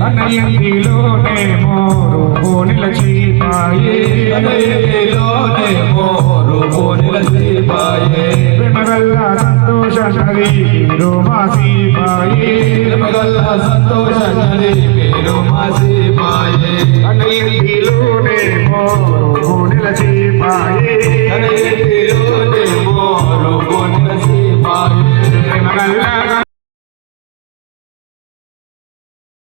అన్నయ్యంటిలోనే మోరు నిలచిపాయే అన్నయ్యంటిలోనే మోరు నిలచిపాయే ప్రేమగల్ల సంతోష నది పేరు మాసిపాయే ప్రేమగల్ల సంతోష నది పేరు మాసిపాయే అన్నయ్యంటిలోనే మోరు నిలచిపాయే అన్నయ్యంటిలోనే మోరు నిలచిపాయే ప్రేమగల్ల